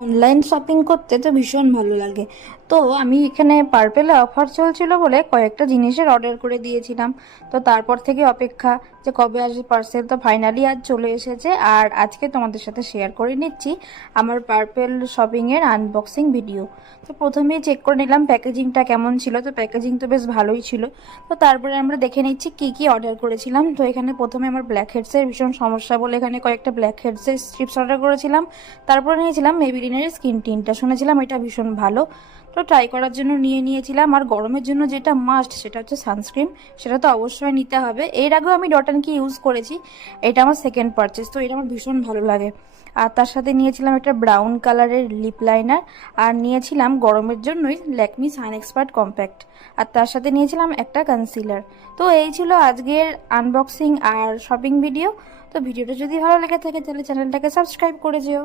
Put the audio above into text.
Online shopping করতে তো ভীষণ ভালো লাগে। তো আমি এখানে পার্পেলে অফার চলছিল বলে কয়েকটা জিনিসের অর্ডার করে দিয়েছিলাম। তো তারপর থেকে অপেক্ষা যে কবে আসবে পার্সেল। তো ফাইনালি আজ চলে এসেছে, আর আজকে তোমাদের সাথে শেয়ার করে নিচ্ছি আমার পার্পেল শপিংয়ের আনবক্সিং ভিডিও। তো প্রথমেই চেক করে নিলাম প্যাকেজিংটা কেমন ছিল। তো প্যাকেজিং তো বেশ ভালোই ছিল। তো তারপরে আমরা দেখে নিচ্ছি কি কি অর্ডার করেছিলাম। তো এখানে প্রথমে আমার ব্ল্যাক হেডসের ভীষণ সমস্যা বলে এখানে কয়েকটা ব্ল্যাক হেডসের স্ট্রিপস অর্ডার করেছিলাম। তারপরে নিয়েছিলাম মেবিলিনের স্কিন টিনটা, শুনেছিলাম এটা ভীষণ ভালো, তো ট্রাই করার জন্য নিয়েছিলাম। আর গরমের জন্য যেটা মাস্ট সেটা হচ্ছে সানস্ক্রিন, সেটা তো অবশ্যই নিতে হবে। এর আগেও আমি ডট অ্যান্ড কি ইউজ করেছি, এটা আমার সেকেন্ড পারচেস, তো এটা আমার ভীষণ ভালো লাগে। আর তার সাথে নিয়েছিলাম একটা ব্রাউন কালারের লিপ লাইনার, আর নিয়েছিলাম গরমের জন্যই ল্যাকমি সাইন এক্সপার্ট কম্প্যাক্ট, আর তার সাথে নিয়েছিলাম একটা কনসিলার। তো এই ছিল আজকের আনবক্সিং আর শপিং ভিডিও। তো ভিডিওটা যদি ভালো লেগে থাকে তাহলে চ্যানেলটাকে সাবস্ক্রাইব করে যেও।